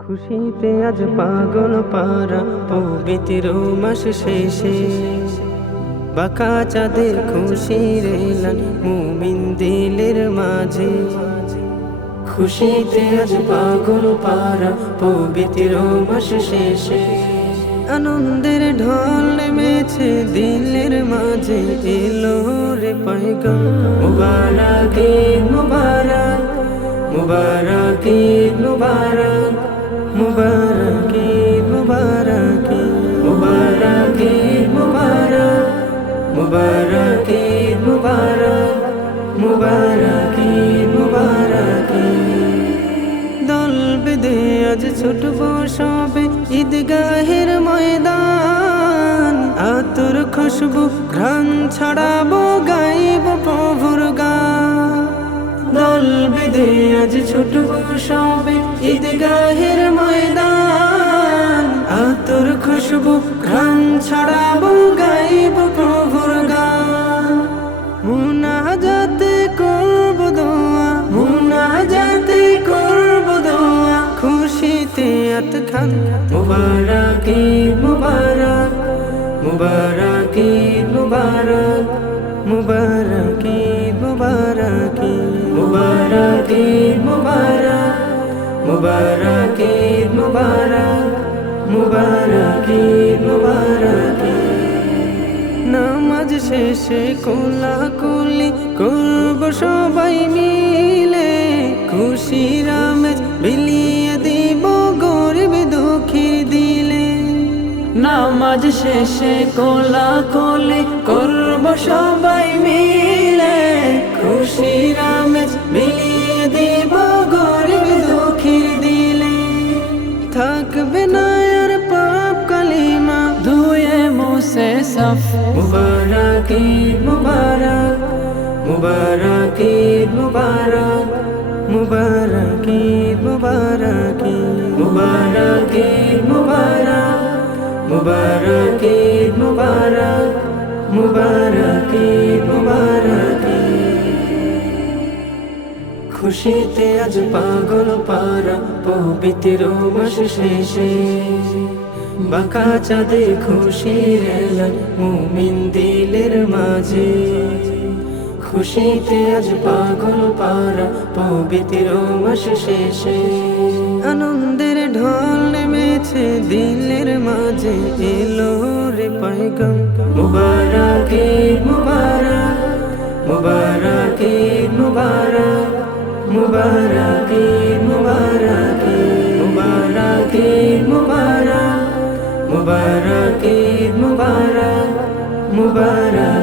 খুশিতে আজ পাগল পারা পবিত্র মাস শেষে, বাঁকা চাঁদের খুশির এলান মুমিন দিলের মাঝে। খুশিতে আজ পাগল পারা পবিত্র মাস শেষে, আনন্দের ঢল নেমেছে দিলের মাঝে। এলো রে পয়গাম মুবারক ঈদ মুবারক, মুবারক ঈদ মুবারক, মুবারক ঈদ মুবারক, মুবারক ঈদ মুবারক, মুবারক ঈদ মুবারক, মুবারক ঈদ মুবারক। দল বেঁধে আজ ছুটব সবে ঈদগাহের ময়দান, আতর খুশবু ঘ্রাণ ছড়াবো গাইব প্রভুর গান। দল বেঁধে আজ ছুটব সবে ঈদগাহের ময়দান, আতর খুশবু ঘ্রাণ ছড়াবো গাইব প্রভুর গান। মুনাজাতে করব দোয়া, মুনাজাতে করব দোয়া, খুশিতে আতখান মুবারক ঈদ মুবারক, মুবারক ঈদ মুবারক, মুবারক ঈদ মুবারক, মুবারক ঈদ মুবারক, মুবারক ঈদ মুবারক, মুবারক ঈদ মুবারক। নামাজ শেষে কোলাকুলি করব সবাই মিলে, খুশির আমেজ বিলিয়ে দিব গরিব দুঃখীর দিলে। নামাজ শেষে কোলাকুলি করব সবাই মিলে, খুশির আমেজ বিলিয়ে দিব গরিব দুঃখীর দিলে। থাকবে না আর পাপ কালিমা ধুয়ে মুছে সাফ, মুবারক ঈদ মুবারক, মুবারক ঈদ মুবারক, মুবারক ঈদ মুবারক, মুবারক ঈদ মুবারক, মুবারক ঈদ মুবারক, মুবারক ঈদ মুবারক। খুশিতে আজ পাগল পারা পবিত্র মাস শেষে, বাঁকা চাঁদে খুশির এলান মুমিন দিলের মাঝে। খুশিতে আজ পাগল পারা পবিত্র মাস শেষে, আনন্দের ঢল নেমেছে দিলের মাঝে। এলো রে পয়গাম মুবারক ঈদ মুবারক, মুবারক ঈদ মুবারক, মুবারক ঈদ মুবারক, মুবারক ঈদ মুবারক, মুবারক ঈদ মুবারক, মুবারক